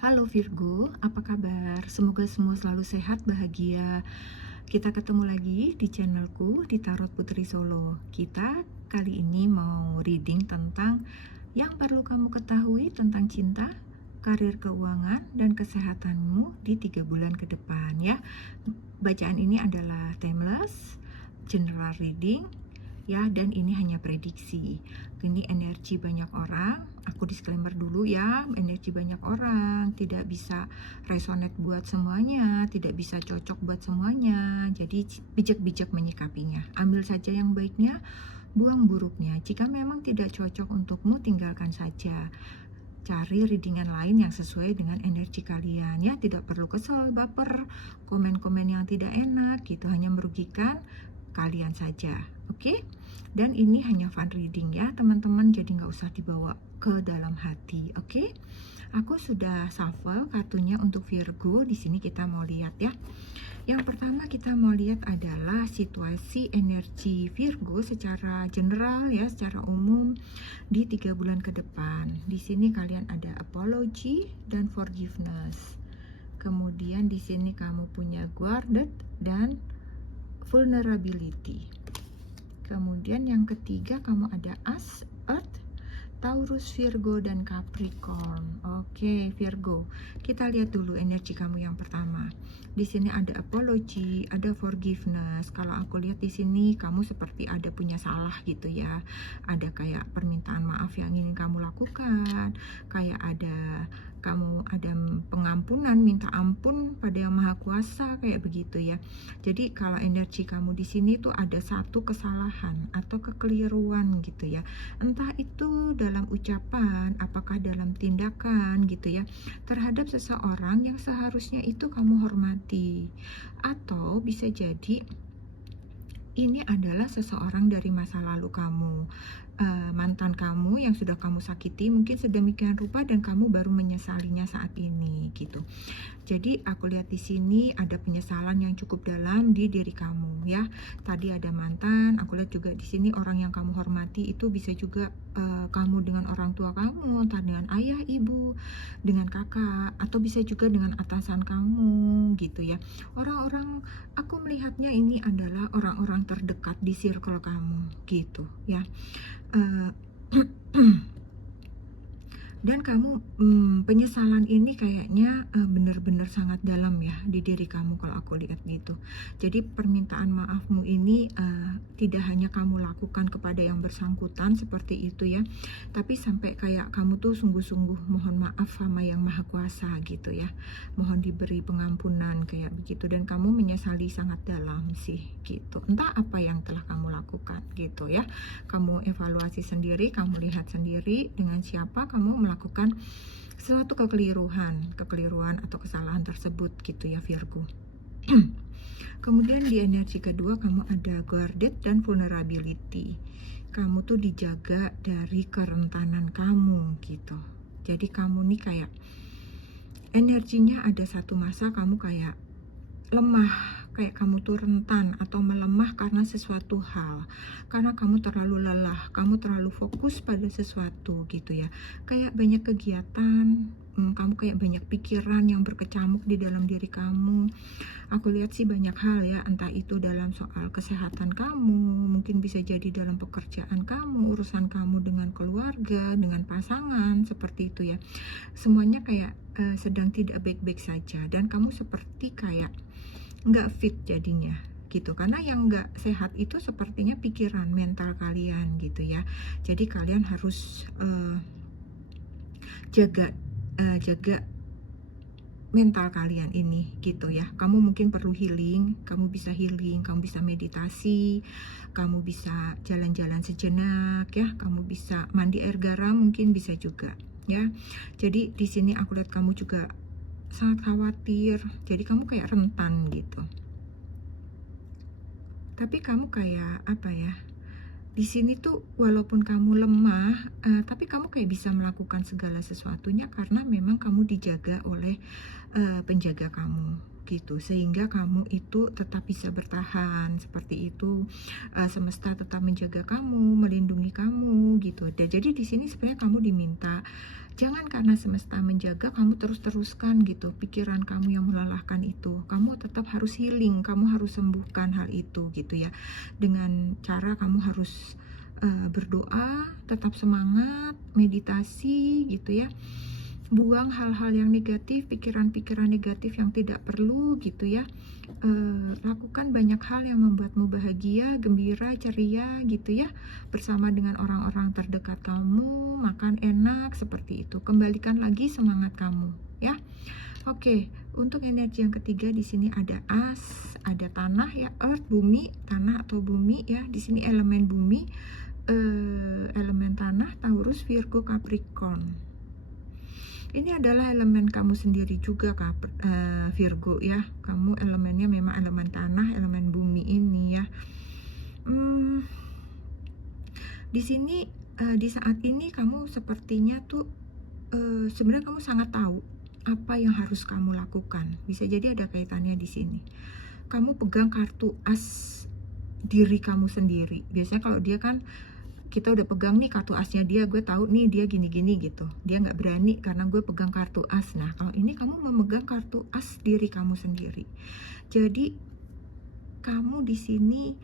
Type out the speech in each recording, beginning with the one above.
Halo Virgo, apa kabar? Semoga semua selalu sehat, bahagia. Kita ketemu lagi di channelku di Tarot Putri Solo. Kita kali ini mau reading tentang yang perlu kamu ketahui tentang cinta, karir, keuangan, dan kesehatanmu di 3 bulan ke depan ya. Bacaan ini adalah timeless, general reading ya, dan ini hanya prediksi. Ini energi banyak orang, aku disclaimer dulu ya, energi banyak orang tidak bisa resonate buat semuanya, tidak bisa cocok buat semuanya, jadi bijak-bijak menyikapinya. Ambil saja yang baiknya, buang buruknya. Jika memang tidak cocok untukmu, tinggalkan saja. Cari readingan lain yang sesuai dengan energi kalian ya, tidak perlu kesel, baper, komen-komen yang tidak enak gitu, hanya merugikan kalian saja, oke? Dan ini hanya fun reading ya teman-teman, jadi nggak usah dibawa ke dalam hati, oke? Aku sudah shuffle kartunya untuk Virgo. Di sini kita mau lihat ya. Yang pertama kita mau lihat adalah situasi energi Virgo secara general ya, secara umum di 3 bulan ke depan. Di sini kalian ada apology dan forgiveness. Kemudian di sini kamu punya guarded dan vulnerability. Kemudian yang ketiga kamu ada As, Earth, Taurus, Virgo, dan Capricorn. Oke, Virgo. Kita lihat dulu energi kamu yang pertama. Di sini ada apology, ada forgiveness. Kalau aku lihat di sini kamu seperti ada punya salah gitu ya. Ada kayak permintaan maaf yang ingin kamu lakukan, kayak kamu ada pengampunan, minta ampun pada Yang Maha Kuasa kayak begitu ya. Jadi kalau energi kamu di sini tuh ada satu kesalahan atau kekeliruan gitu ya. Entah itu dalam ucapan, apakah dalam tindakan gitu ya, terhadap seseorang yang seharusnya itu kamu hormati. Atau bisa jadi ini adalah seseorang dari masa lalu kamu, mantan kamu yang sudah kamu sakiti mungkin sedemikian rupa dan kamu baru menyesalinya saat ini gitu. Jadi aku lihat di sini ada penyesalan yang cukup dalam di diri kamu ya. Tadi ada mantan, aku lihat juga di sini orang yang kamu hormati itu bisa juga kamu dengan orang tua kamu, entah dengan ayah, ibu, dengan kakak, atau bisa juga dengan atasan kamu gitu ya. Orang-orang, aku melihatnya ini adalah orang-orang terdekat di circle kamu gitu ya. Dan kamu penyesalan ini kayaknya benar-benar sangat dalam ya di diri kamu kalau aku lihat gitu. Jadi permintaan maafmu ini tidak hanya kamu lakukan kepada yang bersangkutan seperti itu ya, tapi sampai kayak kamu tuh sungguh-sungguh mohon maaf sama Yang Maha Kuasa gitu ya, mohon diberi pengampunan kayak begitu, dan kamu menyesali sangat dalam sih gitu. Entah apa yang telah kamu lakukan gitu ya, kamu evaluasi sendiri, kamu lihat sendiri dengan siapa kamu melakukan suatu kekeliruan atau kesalahan tersebut gitu ya Virgo. Kemudian di energi kedua kamu ada guarded dan vulnerability. Kamu tuh dijaga dari kerentanan kamu gitu. Jadi kamu nih kayak energinya ada satu masa kamu kayak lemah, kayak kamu tuh rentan atau melemah karena sesuatu hal, karena kamu terlalu lelah, kamu terlalu fokus pada sesuatu gitu ya, kayak banyak kegiatan, kamu kayak banyak pikiran yang berkecamuk di dalam diri kamu. Aku lihat sih banyak hal ya, entah itu dalam soal kesehatan kamu, mungkin bisa jadi dalam pekerjaan kamu, urusan kamu dengan keluarga, dengan pasangan, seperti itu ya. Semuanya kayak sedang tidak baik-baik saja, dan kamu seperti kayak nggak fit jadinya gitu, karena yang nggak sehat itu sepertinya pikiran mental kalian gitu ya. Jadi kalian harus jaga mental kalian ini gitu ya. Kamu mungkin perlu healing, kamu bisa healing, kamu bisa meditasi, kamu bisa jalan-jalan sejenak ya, kamu bisa mandi air garam mungkin bisa juga ya. Jadi di sini aku lihat kamu juga sangat khawatir, jadi kamu kayak rentan gitu. Tapi kamu kayak apa ya, di sini tuh walaupun kamu lemah, tapi kamu kayak bisa melakukan segala sesuatunya karena memang kamu dijaga oleh penjaga kamu gitu, sehingga kamu itu tetap bisa bertahan seperti itu. Semesta tetap menjaga kamu, melindungi kamu gitu. Dan jadi di sini sebenarnya kamu diminta Jangan karena semesta menjaga kamu terus-teruskan gitu pikiran kamu yang melelahkan itu. Kamu tetap harus healing, kamu harus sembuhkan hal itu gitu ya. Dengan cara kamu harus berdoa, tetap semangat, meditasi gitu ya. Buang hal-hal yang negatif, pikiran-pikiran negatif yang tidak perlu gitu ya. Lakukan banyak hal yang membuatmu bahagia, gembira, ceria gitu ya. Bersama dengan orang-orang terdekat kamu, makan enak seperti itu. Kembalikan lagi semangat kamu ya. Oke, untuk energi yang ketiga di sini ada as, ada tanah ya, earth, bumi, tanah atau bumi ya. Di sini elemen bumi, elemen tanah, Taurus, Virgo, Capricorn. Ini adalah elemen kamu sendiri juga, Virgo ya. Kamu elemennya memang elemen tanah, elemen bumi ini ya. Di sini di saat ini kamu sepertinya tuh sebenarnya kamu sangat tahu apa yang harus kamu lakukan. Bisa jadi ada kaitannya di sini. Kamu pegang kartu as diri kamu sendiri. Biasanya kalau dia kan kita udah pegang nih kartu asnya dia, gue tahu nih dia gini-gini gitu. Dia nggak berani karena gue pegang kartu as. Nah, kalau ini kamu memegang kartu as diri kamu sendiri. Jadi kamu di sini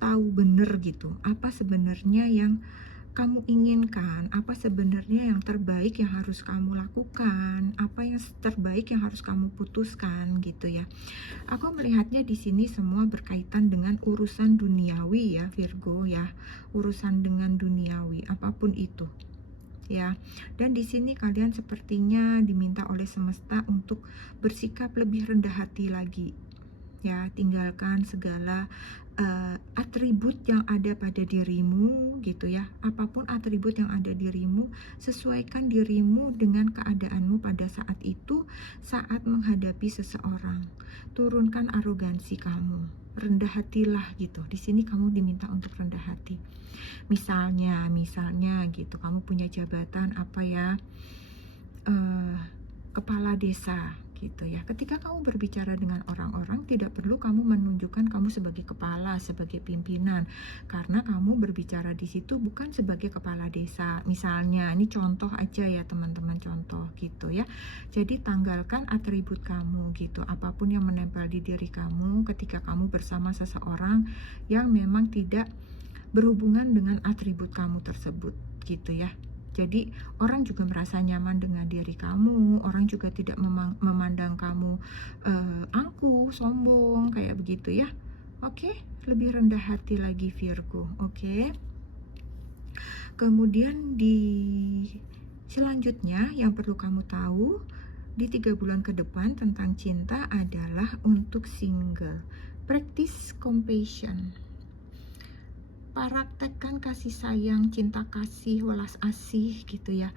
tahu bener gitu apa sebenarnya yang kamu inginkan, apa sebenarnya yang terbaik yang harus kamu lakukan, apa yang terbaik yang harus kamu putuskan gitu ya. Aku melihatnya di sini semua berkaitan dengan urusan duniawi ya, Virgo ya. Urusan dengan duniawi apapun itu. Ya. Dan di sini kalian sepertinya diminta oleh semesta untuk bersikap lebih rendah hati lagi. Ya, tinggalkan segala atribut yang ada pada dirimu gitu ya. Apapun atribut yang ada dirimu, sesuaikan dirimu dengan keadaanmu pada saat itu, saat menghadapi seseorang. Turunkan arogansi kamu, rendah hatilah gitu. Di sini kamu diminta untuk rendah hati. Misalnya gitu, kamu punya jabatan apa ya, kepala desa gitu ya. Ketika kamu berbicara dengan orang-orang, tidak perlu kamu menunjukkan kamu sebagai kepala, sebagai pimpinan, karena kamu berbicara di situ bukan sebagai kepala desa. Misalnya, ini contoh aja ya teman-teman, contoh gitu ya. Jadi tanggalkan atribut kamu gitu, apapun yang menempel di diri kamu ketika kamu bersama seseorang yang memang tidak berhubungan dengan atribut kamu tersebut gitu ya. Jadi orang juga merasa nyaman dengan diri kamu, orang juga tidak memandang kamu angkuh, sombong, kayak begitu ya. Oke, lebih rendah hati lagi Virgo. Oke. Kemudian di selanjutnya yang perlu kamu tahu di 3 bulan ke depan tentang cinta adalah untuk single. Practice compassion. Praktekkan kasih sayang, cinta kasih, welas asih gitu ya.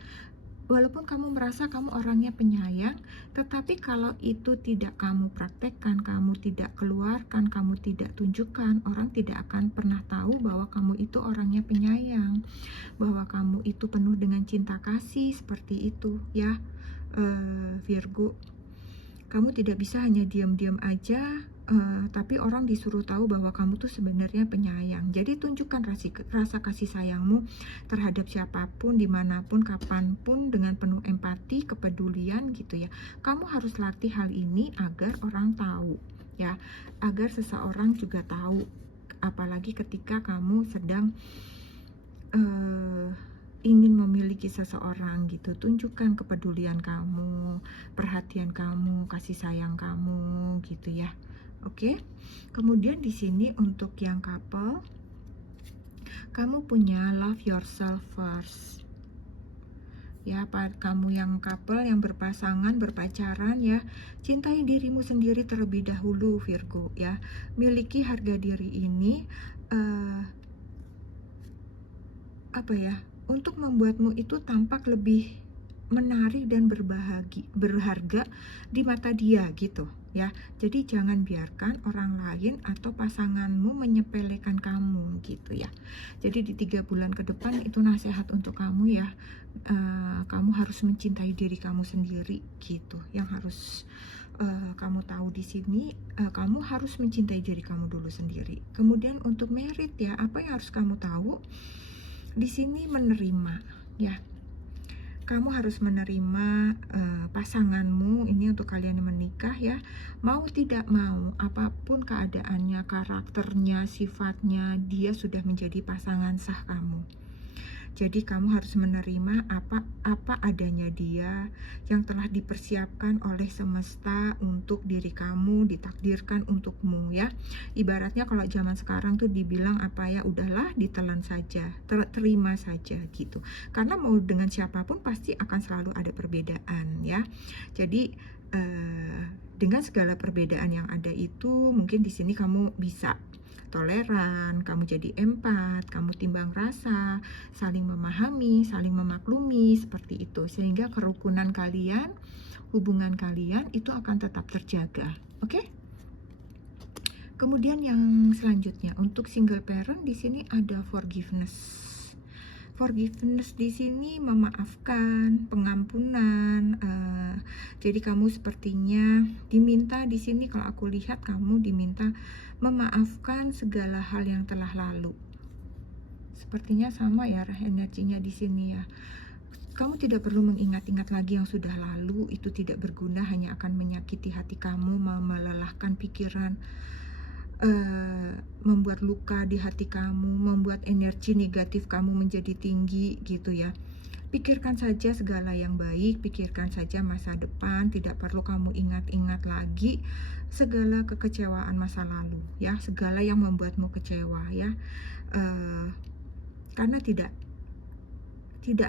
Walaupun kamu merasa kamu orangnya penyayang, tetapi kalau itu tidak kamu praktekkan, kamu tidak keluarkan, kamu tidak tunjukkan, orang tidak akan pernah tahu bahwa kamu itu orangnya penyayang, bahwa kamu itu penuh dengan cinta kasih, seperti itu ya, Virgo. Kamu tidak bisa hanya diam-diam aja, tapi orang disuruh tahu bahwa kamu tuh sebenarnya penyayang. Jadi tunjukkan rasa kasih sayangmu terhadap siapapun, dimanapun, kapanpun, dengan penuh empati, kepedulian gitu ya. Kamu harus latih hal ini agar orang tahu ya, agar seseorang juga tahu. Apalagi ketika kamu sedang ingin memiliki seseorang gitu, tunjukkan kepedulian kamu, perhatian kamu, kasih sayang kamu gitu ya. Oke. Kemudian di sini untuk yang couple, kamu punya love yourself first. Ya, kamu yang couple, yang berpasangan, berpacaran ya, cintai dirimu sendiri terlebih dahulu Virgo ya. Miliki harga diri ini untuk membuatmu itu tampak lebih menarik dan berharga di mata dia gitu ya. Jadi jangan biarkan orang lain atau pasanganmu menyepelekan kamu gitu ya. Jadi di 3 bulan ke depan itu nasihat untuk kamu ya. Kamu harus mencintai diri kamu sendiri gitu. Yang harus kamu tahu di sini, kamu harus mencintai diri kamu dulu sendiri. Kemudian untuk merit ya, apa yang harus kamu tahu? Di sini menerima ya. kamu harus menerima pasanganmu ini untuk kalian yang menikah ya. Mau tidak mau, apapun keadaannya, karakternya, sifatnya, dia sudah menjadi pasangan sah kamu. Jadi kamu harus menerima apa adanya dia yang telah dipersiapkan oleh semesta untuk diri kamu, ditakdirkan untukmu ya. Ibaratnya kalau zaman sekarang tuh dibilang apa ya, udahlah ditelan saja, terima saja gitu. Karena mau dengan siapapun pasti akan selalu ada perbedaan ya. Jadi dengan segala perbedaan yang ada itu, mungkin di sini kamu bisa toleran, kamu jadi empat, kamu timbang rasa, saling memahami, saling memaklumi, seperti itu. Sehingga kerukunan kalian, hubungan kalian itu akan tetap terjaga. Oke? Kemudian yang selanjutnya, untuk single parent di sini ada forgiveness. Forgiveness di sini memaafkan, pengampunan. Jadi kamu sepertinya diminta di sini, kalau aku lihat kamu diminta memaafkan segala hal yang telah lalu. Sepertinya sama ya energinya di sini ya. Kamu tidak perlu mengingat-ingat lagi yang sudah lalu, itu tidak berguna, hanya akan menyakiti hati kamu, melelahkan pikiran, membuat luka di hati kamu, membuat energi negatif kamu menjadi tinggi gitu ya. Pikirkan saja segala yang baik, pikirkan saja masa depan, tidak perlu kamu ingat-ingat lagi segala kekecewaan masa lalu ya, segala yang membuatmu kecewa ya. Karena tidak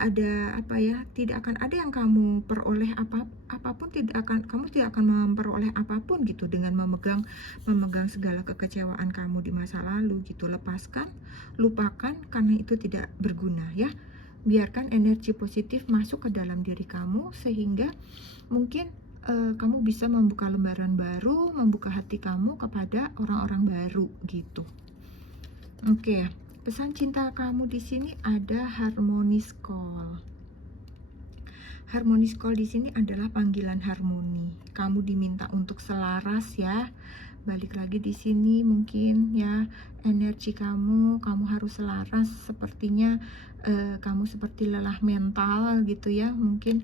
ada apa ya, tidak akan ada yang kamu peroleh apapun, kamu tidak akan memperoleh apapun gitu dengan memegang segala kekecewaan kamu di masa lalu gitu. Lepaskan, lupakan, karena itu tidak berguna ya. Biarkan energi positif masuk ke dalam diri kamu, sehingga mungkin kamu bisa membuka lembaran baru, membuka hati kamu kepada orang-orang baru gitu. Oke. Pesan cinta kamu di sini ada harmonious call. Harmonious call di sini adalah panggilan harmoni. Kamu diminta untuk selaras ya. Balik lagi di sini mungkin ya, energi kamu harus selaras. Sepertinya kamu seperti lelah mental gitu ya. Mungkin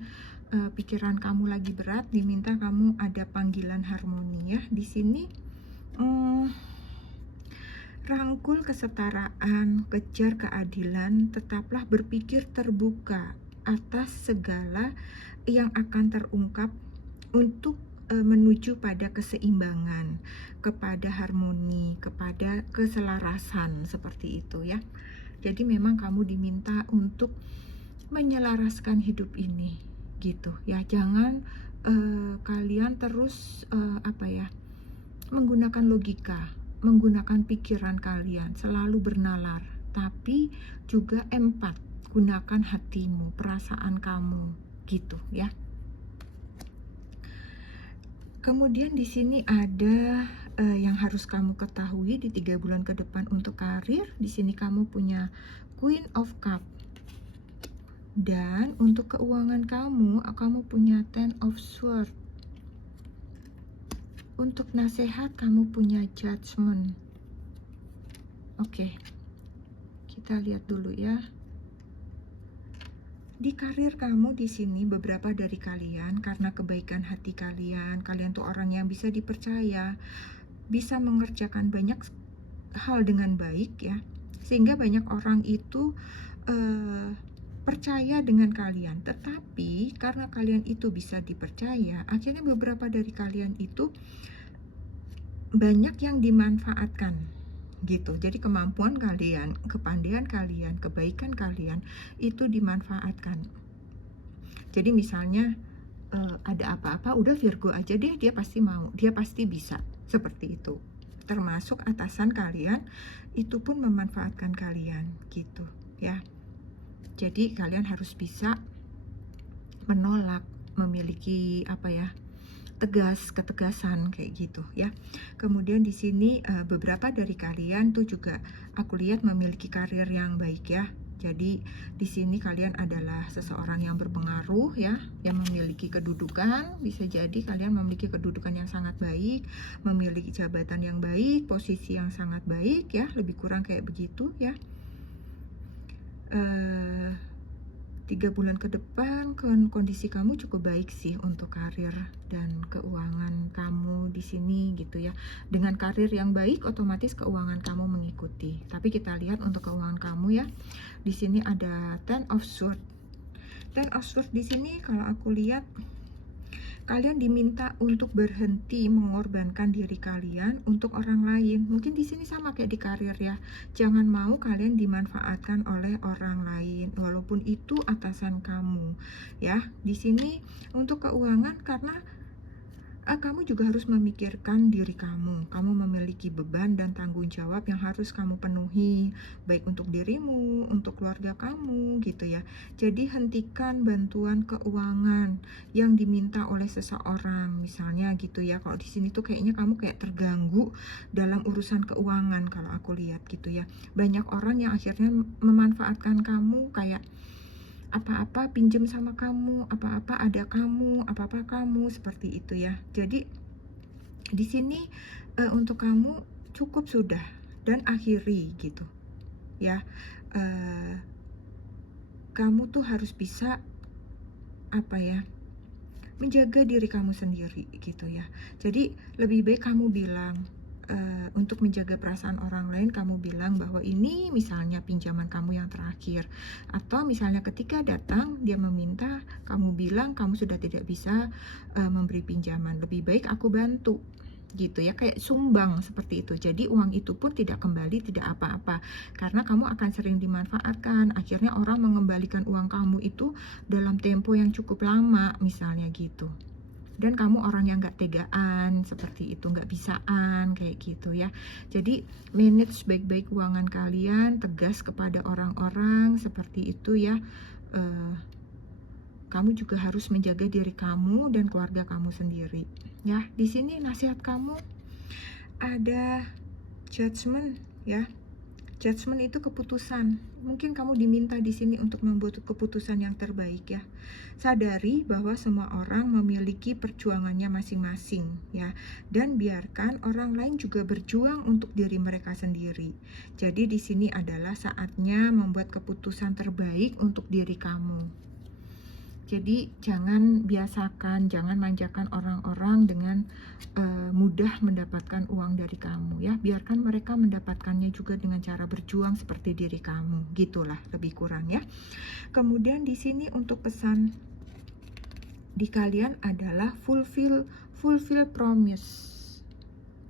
pikiran kamu lagi berat, diminta kamu ada panggilan harmoni ya. Di sini rangkul kesetaraan, kejar keadilan, tetaplah berpikir terbuka atas segala yang akan terungkap untuk menuju pada keseimbangan, kepada harmoni, kepada keselarasan, seperti itu ya. Jadi memang kamu diminta untuk menyelaraskan hidup ini gitu ya. Jangan kalian terus menggunakan logika, menggunakan pikiran kalian, selalu bernalar, tapi juga empat, gunakan hatimu, perasaan kamu, gitu ya. Kemudian di sini ada yang harus kamu ketahui di 3 bulan ke depan untuk karir. Di sini kamu punya Queen of Cup. Dan untuk keuangan kamu punya Ten of Swords. Untuk nasihat kamu punya Judgment. Oke, kita lihat dulu ya. Di karir kamu di sini, beberapa dari kalian karena kebaikan hati kalian tuh orang yang bisa dipercaya, bisa mengerjakan banyak hal dengan baik ya, sehingga banyak orang itu percaya dengan kalian. Tetapi karena kalian itu bisa dipercaya, akhirnya beberapa dari kalian itu banyak yang dimanfaatkan gitu. Jadi kemampuan kalian, kepandaian kalian, kebaikan kalian itu dimanfaatkan. Jadi misalnya ada apa-apa, udah Virgo aja deh, dia pasti mau, dia pasti bisa, seperti itu. Termasuk atasan kalian itu pun memanfaatkan kalian gitu ya. Jadi kalian harus bisa menolak, memiliki ketegasan kayak gitu ya. Kemudian di sini beberapa dari kalian tuh juga aku lihat memiliki karir yang baik ya. Jadi di sini kalian adalah seseorang yang berpengaruh ya, yang memiliki kedudukan. Bisa jadi kalian memiliki kedudukan yang sangat baik, memiliki jabatan yang baik, posisi yang sangat baik ya, lebih kurang kayak begitu ya. 3 bulan ke depan kondisi kamu cukup baik sih untuk karir dan keuangan kamu di sini gitu ya. Dengan karir yang baik otomatis keuangan kamu mengikuti. Tapi kita lihat untuk keuangan kamu ya. Di sini ada Ten of Swords. Ten of Swords di sini kalau aku lihat kalian diminta untuk berhenti mengorbankan diri kalian untuk orang lain. Mungkin di sini sama kayak di karir ya. Jangan mau kalian dimanfaatkan oleh orang lain walaupun itu atasan kamu. Ya, di sini untuk keuangan karena kamu juga harus memikirkan diri kamu. Kamu memiliki beban dan tanggung jawab yang harus kamu penuhi, baik untuk dirimu, untuk keluarga kamu, gitu ya. Jadi hentikan bantuan keuangan yang diminta oleh seseorang, misalnya gitu ya. Kalau di sini tuh kayaknya kamu kayak terganggu dalam urusan keuangan kalau aku lihat gitu ya. Banyak orang yang akhirnya memanfaatkan kamu kayak apa-apa pinjam sama kamu, apa-apa ada kamu, apa-apa kamu, seperti itu ya. Jadi di sini untuk kamu cukup sudah dan akhiri gitu ya. Kamu tuh harus bisa apa ya, menjaga diri kamu sendiri gitu ya. Jadi lebih baik kamu bilang untuk menjaga perasaan orang lain, kamu bilang bahwa ini misalnya pinjaman kamu yang terakhir, atau misalnya ketika datang dia meminta, kamu bilang kamu sudah tidak bisa memberi pinjaman, lebih baik aku bantu gitu ya, kayak sumbang seperti itu. Jadi uang itu pun tidak kembali, tidak apa-apa, karena kamu akan sering dimanfaatkan. Akhirnya orang mengembalikan uang kamu itu dalam tempo yang cukup lama misalnya gitu. Dan kamu orang yang gak tegaan seperti itu, gak bisaan kayak gitu ya. Jadi manage baik-baik keuangan kalian, tegas kepada orang-orang seperti itu ya. Kamu juga harus menjaga diri kamu dan keluarga kamu sendiri ya. Di sini nasihat kamu ada judgment ya. Judgment itu keputusan. Mungkin kamu diminta di sini untuk membuat keputusan yang terbaik ya. Sadari bahwa semua orang memiliki perjuangannya masing-masing ya. Dan biarkan orang lain juga berjuang untuk diri mereka sendiri. Jadi di sini adalah saatnya membuat keputusan terbaik untuk diri kamu. Jadi jangan biasakan, jangan manjakan orang-orang dengan mudah mendapatkan uang dari kamu ya. Biarkan mereka mendapatkannya juga dengan cara berjuang seperti diri kamu, gitulah lebih kurang ya. Kemudian di sini untuk pesan di kalian adalah fulfill promise.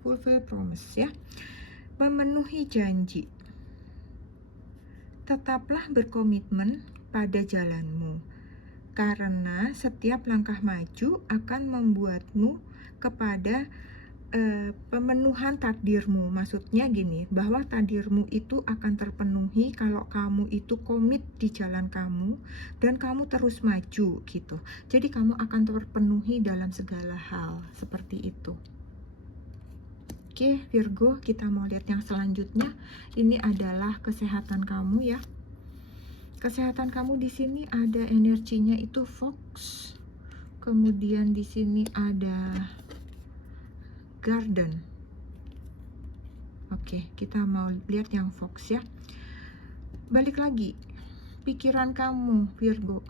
Fulfill promise ya. Memenuhi janji. Tetaplah berkomitmen pada jalanmu. Karena setiap langkah maju akan membuatmu kepada pemenuhan takdirmu. Maksudnya gini, bahwa takdirmu itu akan terpenuhi kalau kamu itu komit di jalan kamu dan kamu terus maju gitu. Jadi kamu akan terpenuhi dalam segala hal seperti itu. Oke Virgo, kita mau lihat yang selanjutnya. Ini adalah kesehatan kamu ya. Kesehatan kamu di sini ada energinya itu Fox. Kemudian di sini ada Garden. Oke, kita mau lihat yang Fox ya. Balik lagi, pikiran kamu Virgo.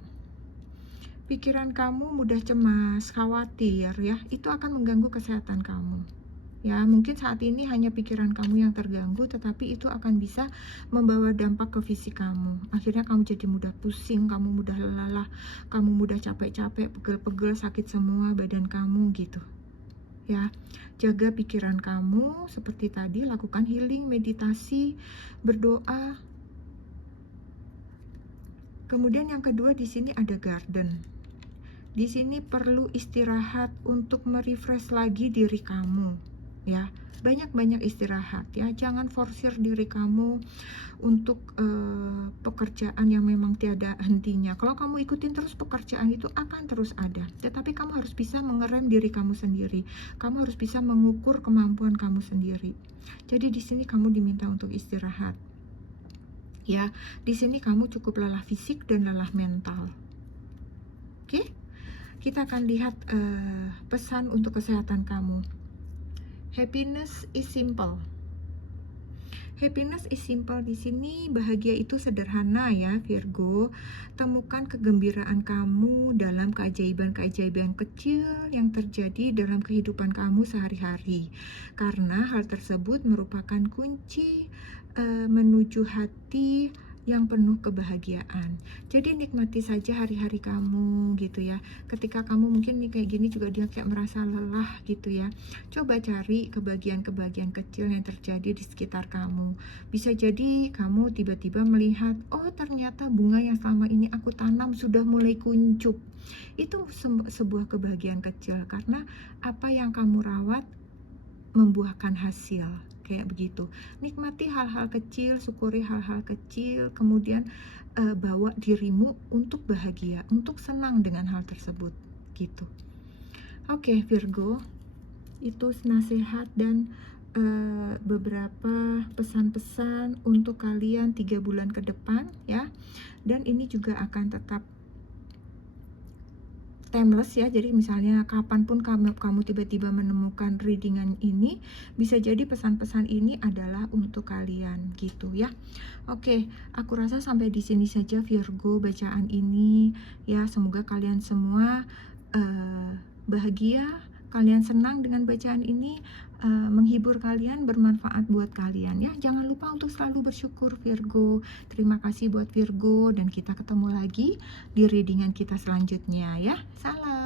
Pikiran kamu mudah cemas, khawatir ya. Itu akan mengganggu kesehatan kamu. Ya, mungkin saat ini hanya pikiran kamu yang terganggu, tetapi itu akan bisa membawa dampak ke fisik kamu. Akhirnya kamu jadi mudah pusing, kamu mudah lelah, kamu mudah capek-capek, pegel-pegel, sakit semua badan kamu gitu. Ya, jaga pikiran kamu seperti tadi, lakukan healing, meditasi, berdoa. Kemudian yang kedua di sini ada Garden. Di sini perlu istirahat untuk merefresh lagi diri kamu. Ya, banyak-banyak istirahat ya. Jangan forsir diri kamu untuk pekerjaan yang memang tiada hentinya. Kalau kamu ikutin terus pekerjaan itu akan terus ada, tetapi kamu harus bisa mengerem diri kamu sendiri. Kamu harus bisa mengukur kemampuan kamu sendiri. Jadi di sini kamu diminta untuk istirahat ya. Di sini kamu cukup lelah fisik dan lelah mental. Oke, kita akan lihat pesan untuk kesehatan kamu. Happiness is simple. Happiness is simple di sini, bahagia itu sederhana ya Virgo. Temukan kegembiraan kamu dalam keajaiban-keajaiban kecil yang terjadi dalam kehidupan kamu sehari-hari. Karena hal tersebut merupakan kunci menuju hati yang penuh kebahagiaan. Jadi nikmati saja hari-hari kamu gitu ya. Ketika kamu mungkin nih kayak gini juga dia kayak merasa lelah gitu ya. Coba cari kebahagiaan-kebahagiaan kecil yang terjadi di sekitar kamu. Bisa jadi kamu tiba-tiba melihat, oh ternyata bunga yang selama ini aku tanam sudah mulai kuncup. Itu sebuah kebahagiaan kecil karena apa yang kamu rawat membuahkan hasil. Kayak begitu. Nikmati hal-hal kecil, syukuri hal-hal kecil, kemudian bawa dirimu untuk bahagia, untuk senang dengan hal tersebut gitu. Oke, Virgo, itu nasihat dan beberapa pesan-pesan untuk kalian 3 bulan ke depan ya. Dan ini juga akan tetap timeless ya, jadi misalnya kapanpun kamu tiba-tiba menemukan readingan ini, bisa jadi pesan-pesan ini adalah untuk kalian gitu ya. Oke, aku rasa sampai di sini saja Virgo bacaan ini ya. Semoga kalian semua bahagia, kalian senang dengan bacaan ini, menghibur kalian, bermanfaat buat kalian ya. Jangan lupa untuk selalu bersyukur Virgo. Terima kasih buat Virgo dan kita ketemu lagi di readingan kita selanjutnya ya. Salam.